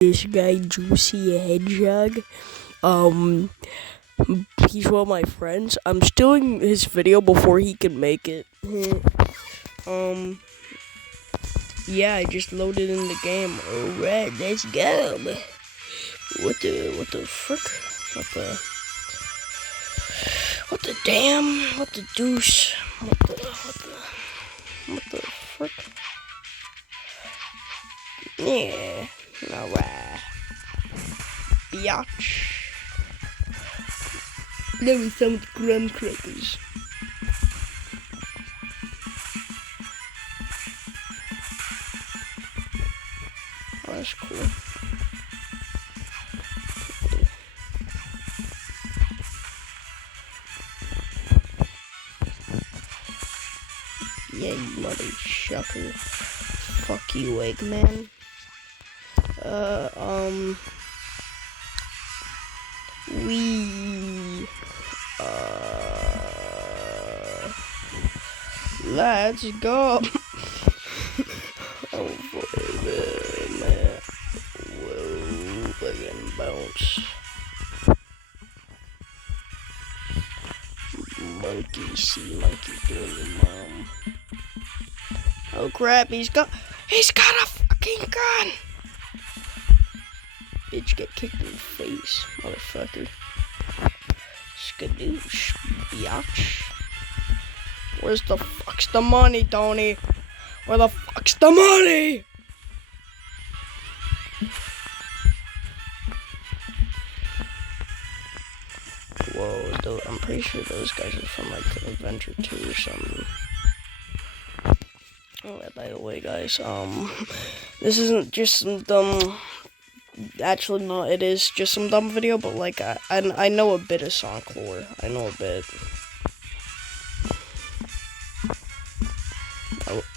This guy Juicy Hedgehog. Um, he's one of my friends. I'm stealing his video before he can make it. Yeah, I just loaded in the game. Alright, let's go. What the frick? What the damn? What the deuce? What the frick? Yeah, alright. Biatch. Let me some with graham crackers. Oh, that's cool. Yeah, you mother shucker. Fuck you, Eggman. Let's go. Oh boy, man. Whoa, fucking bounce. Monkey see monkey doing the mom. Oh crap, he's got a fucking gun. Bitch, get kicked in the face, motherfucker. Skadoosh, biatch. Where's the fuck's the money, Tony? Where the fuck's the money? Whoa, dude, I'm pretty sure those guys are from like Adventure 2 or something. Oh, by the way, guys, this isn't just some dumb. Actually, no, it is just some dumb video, but like I know a bit of Sonic lore. I know a bit.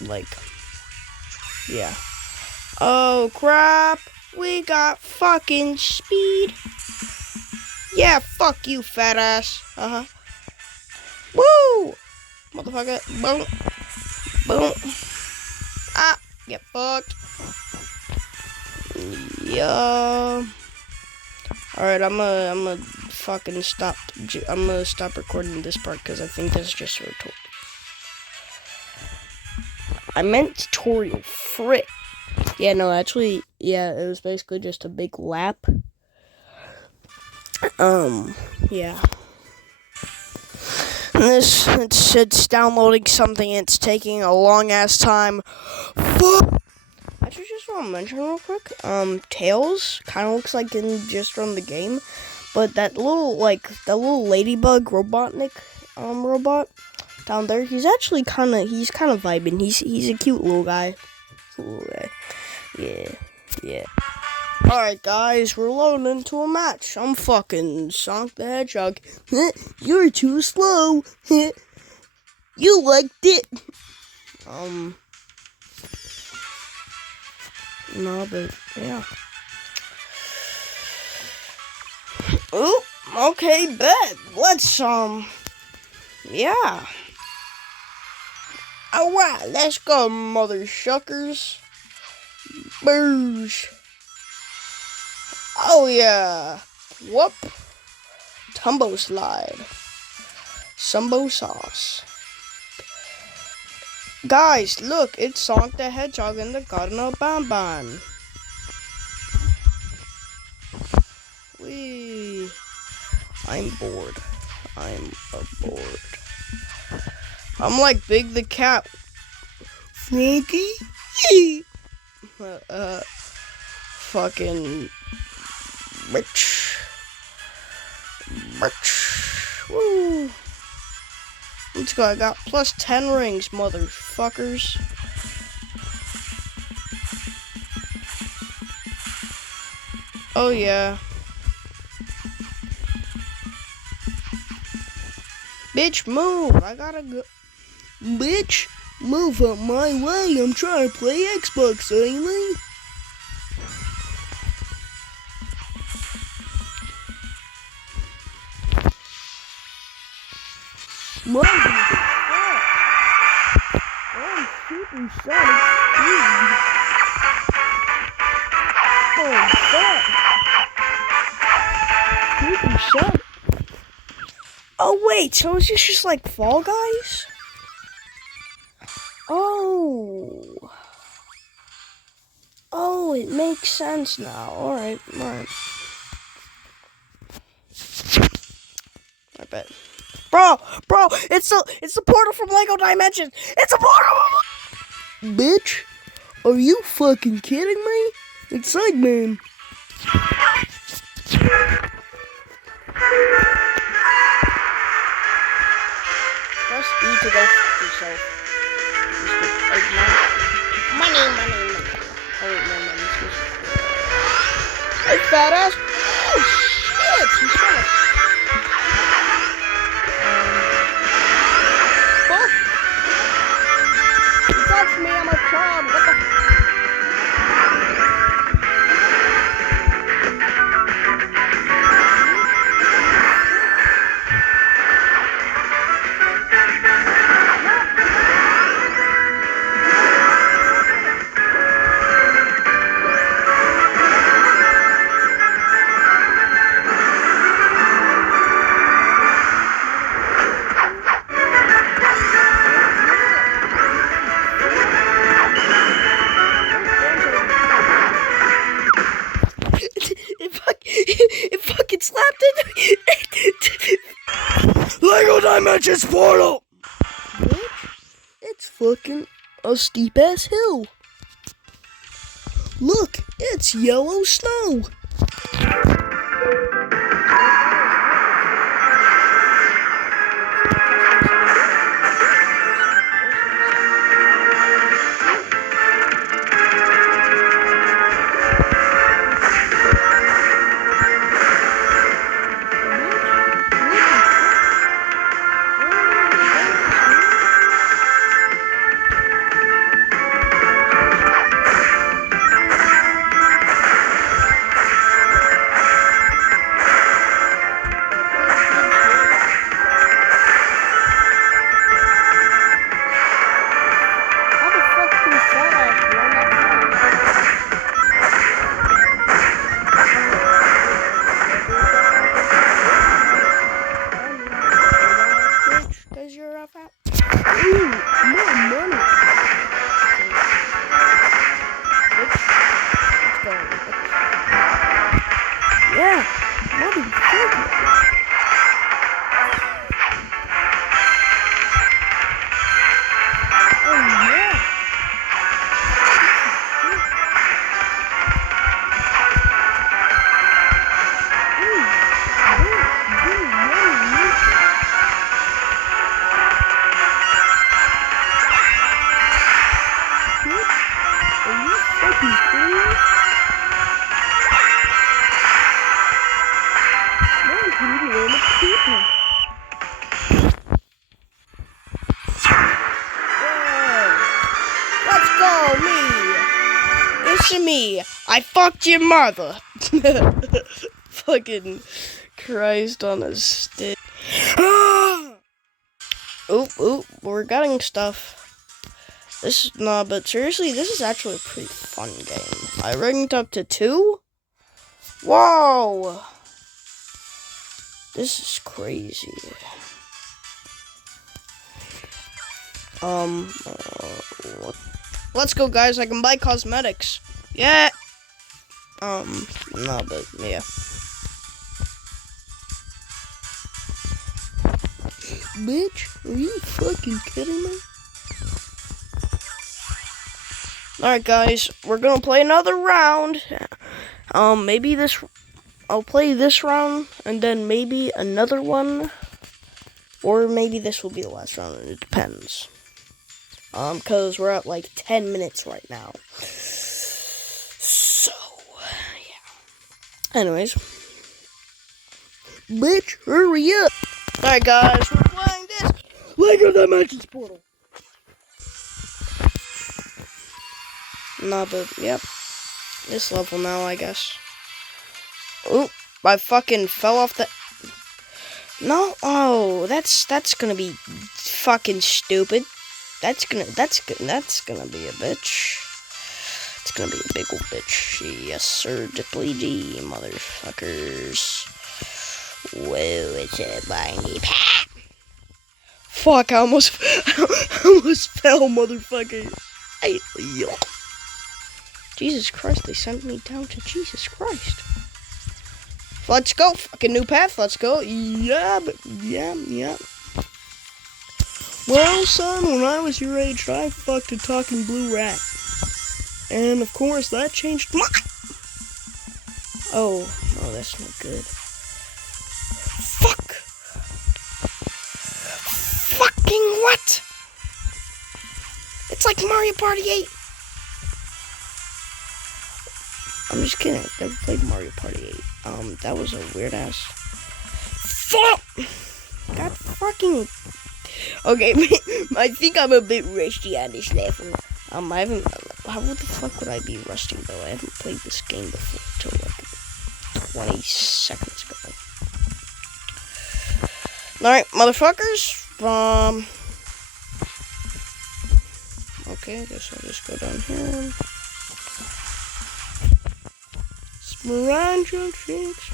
Like, yeah. Oh crap! We got fucking speed. Yeah, fuck you, fat ass. Woo, motherfucker. Boom, boom. Ah, get fucked. Yeah. Alright, I'm gonna fucking stop. I'm gonna stop recording this part because I think that's just a tutorial. I meant tutorial. Frick. Yeah, no, actually, yeah, it was basically just a big lap. Yeah. It's downloading something. It's taking a long ass time. Fuck. Actually, just want to mention real quick, Tails kind of looks like just from the game, but that little ladybug robotnik, robot down there, he's kind of vibing. He's a cute little guy. Yeah. Alright, guys, we're loading into a match. I'm fucking Sonic the Hedgehog. You're too slow. You liked it. No, but yeah. Oh, okay, bet. Let's yeah. Alright, let's go, mother shuckers. Boosh. Oh yeah. Whoop. Tumbo slide. Sumbo sauce. Guys, look, it's Sonic the Hedgehog in the Garden of Banban. Wee. I'm bored. I'm bored. I'm like Big the Cat. Frankie? Fucking rich. Woo. Let's go, I got plus 10 rings, motherfuckers. Oh yeah. Bitch, move, I gotta go. Bitch, move up my way, I'm trying to play Xbox, ain't I'm super sonic speed. Shut. Oh wait, so is this just like Fall Guys? Oh. Oh, it makes sense now. Alright. I bet. Bro, it's the portal from Lego Dimensions. It's a portal. Bitch, are you fucking kidding me? It's Eggman. Press E to go fuck yourself. Money. Oh wait, no money. Hey, fat ass. Oh shit, he's trying to. Fuck. You touched me, I'm a child. What the? It fucking slapped it. Lego Dimensions portal. Bitch, it's fucking a steep ass hill. Look, it's yellow snow. Yeah, motherfucker. Oh yeah. Are you fucking serious? People. Let's go, me. It's me. I fucked your mother. Fucking Christ on a stick. Oop, we're getting stuff. But seriously, this is actually a pretty fun game. I ranked up to 2. Whoa. This is crazy. Let's go, guys. I can buy cosmetics. Yeah. No, but yeah. Bitch, are you fucking kidding me? Alright, guys, we're gonna play another round. Maybe I'll play this round, and then maybe another one. Or maybe this will be the last round, it depends. Because we're at like 10 minutes right now. So, yeah. Anyways. Bitch, hurry up. Alright, guys, we're playing this Lego Dimensions portal. Nah, but, yep. This level now, I guess. Oop, I fucking fell off the... No, oh, that's gonna be fucking stupid. That's gonna be a bitch. It's gonna be a big old bitch. Yes, sir. Dipply D, motherfuckers. Whoa, it's a bindy pat. Fuck, I almost fell, motherfucker. Jesus Christ, they sent me down to Jesus Christ. Let's go, fucking new path, let's go. Yeah. Well, son, when I was your age, I fucked a talking blue rat. And, of course, that changed my... Oh, that's not good. Fuck! Fucking what? It's like Mario Party 8. I'm just kidding. I've never played Mario Party 8. That was a weird ass. Fuck! God fucking... Okay, I think I'm a bit rusty on this level. I haven't... How the fuck would I be rusty, though? I haven't played this game before until, like, 20 seconds ago. Alright, motherfuckers. Okay, I guess I'll just go down here. Sporangial chicks,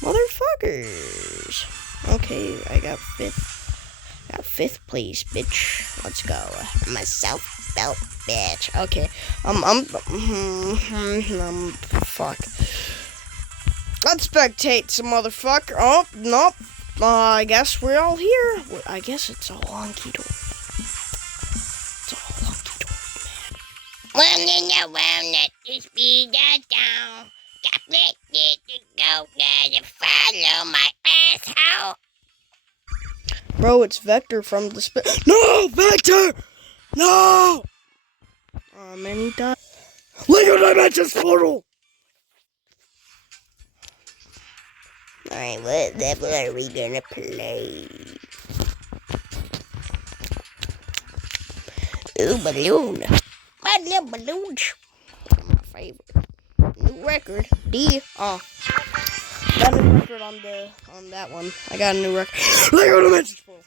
motherfuckers. Okay, I got fifth place, bitch. Let's go. I'm a self-built bitch. Okay, fuck. Let's spectate some motherfucker. Oh, nope. I guess we're all here. I guess it's a honky dory. It's a honky dory, man. Well, in the walnut, this be the down. Got it to go there to follow my asshole. Bro, it's Vector from the No, Vector! No! Man, he died. Lego Dimensions Portal! Alright, what level are we gonna play? Ooh, balloon. My little balloons. My favorite. New record. D. Oh. Got a new record on that one. I got a new record. Lego Dimensions Portal.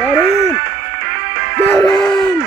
Get in! Get in!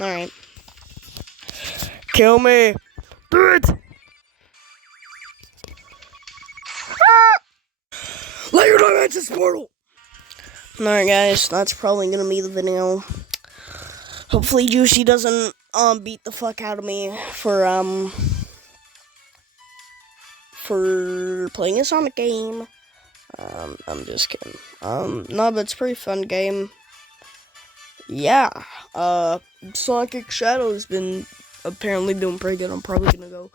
Alright. Kill me. Do it. Lego Dimensions Portal. Alright Guys, that's probably gonna be the video. Hopefully Juicy doesn't beat the fuck out of me for playing a Sonic game. I'm just kidding. No, but it's a pretty fun game. Yeah. Sonic Shadow's been apparently doing pretty good. I'm probably gonna go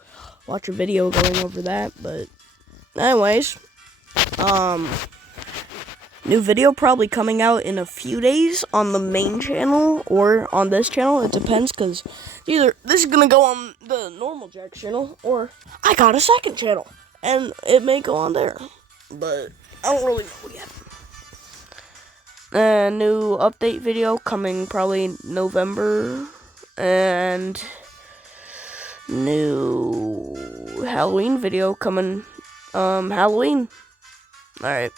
watch a video going over that, but anyways, new video probably coming out in a few days on the main channel or on this channel. It depends, because either this is gonna go on the normal Jack channel or I got a second channel and it may go on there. but I don't really know yet. A new update video coming probably November, and new Halloween video coming Halloween. Alright.